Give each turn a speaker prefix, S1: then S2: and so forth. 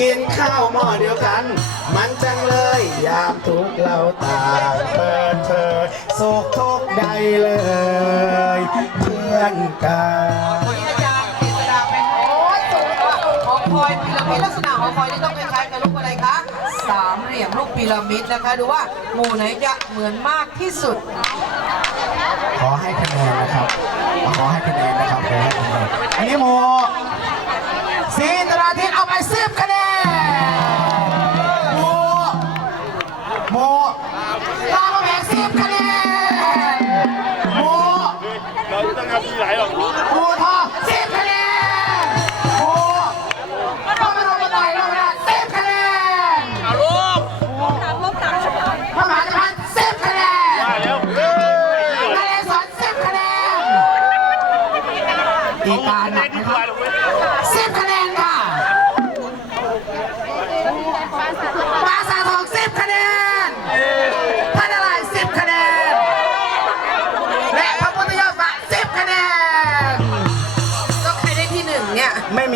S1: กินข้าวหม้อเดียวกัน มันจังเลย ยามทุกเราต่างเปิดเผยโศกทุกใดเลย เพื่อนกัน
S2: วันนี้อาจารย์กฤษดาเป็นโอ้ยสูงอะหอคอยพีระมิดลักษณะหอคอยนี่ต้องคล้ายๆกับรูปอะไรคะสามเหลี่ยมรูปพีระมิดนะคะ ดูว่าหมู่ไหนจะเหมือนมากที่สุด
S1: ขอให้คะแนนนะครับ ขอให้คะแนนนะครับขอให้คะแนนอันนี้โมสีตราทิศ ต้องเอาดีหลหรอกครูทองสิบคะแนนโอ้ก็โดนมาโดนมาต่อยเราเนี่สิบคะแนนเอาลูกพระมหาจักรพรรดิสิบคะแนนมาแล้วเฮ้ยนเรสวนสิบคะแนนตีกาหนักนะครับสิบคะแนนค่ะ